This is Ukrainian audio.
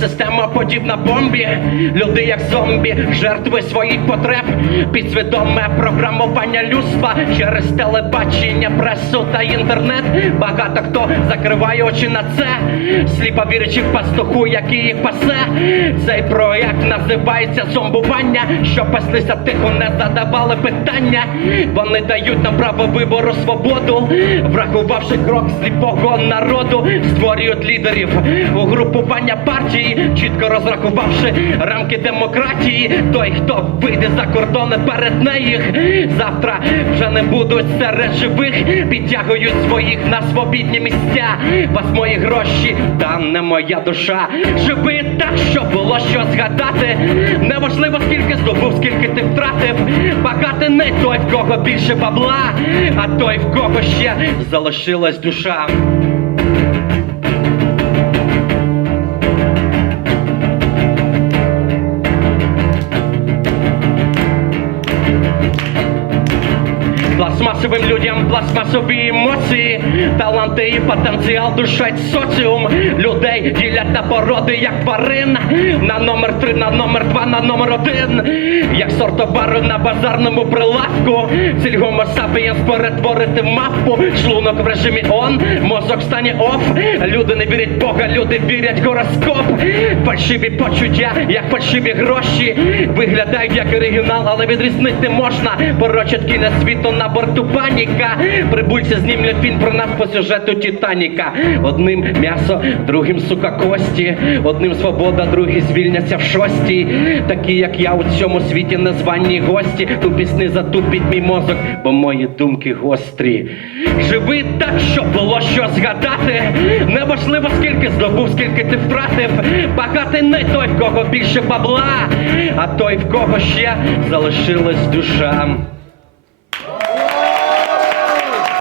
система подібна бомбі. Люди як зомбі, жертви своїх потреб, підсвідоме програмування людства через телебачення, пресу та інтернет. Багато хто закриває очі на це, сліпо вірячи в пастуху, який їх пасе. Цей проект називається зомбування, щоб паслися тихо, не задавали питання. Вони дають нам право вибору свободу, врахувавши крок сліпого народу, створюють лідерів угрупування партії, чітко розрахувавши рамки демократії. Той, хто вийде за кордони перед нею, завтра вже не будуть серед живих, підтягують своїх на свобідні місця. Вас мої гроші, та не моя душа. Живи так, щоб було що згадати. Неважливо, скільки здобув, скільки ти втратив. Багатий не той, в кого більше бабла, а той, в кого ще залишилась душа. Пластмасовим людям пластмасові емоції, таланти і потенціал душать соціум. Людей ділять на породи, як тварин. На номер три, на номер два, на номер один. Як сортовари на базарному прилавку. Ціль гомо сапієнс перетворити мапу. Шлунок в режимі он, мозок в стані оф. Люди не вірять Бога, люди вірять гороскоп. Фальшиві почуття, як фальшиві гроші. Виглядають як оригінал, але відрізнити можна. Порочать кінець світу на борту паніка. Прибульці знімлять фільм про нас по сюжету Титаніка. Одним м'ясо, другим сука кості, одним свобода, другі звільняться в шостій. Такі, як я у цьому світі незвані гості. Ту пісни затупить мій мозок, бо мої думки гострі. Живи так, щоб було що згадати. Неважливо, скільки здобув, скільки ти втратив. Багатий не той, в кого більше бабла, а той, в кого ще залишилась душа.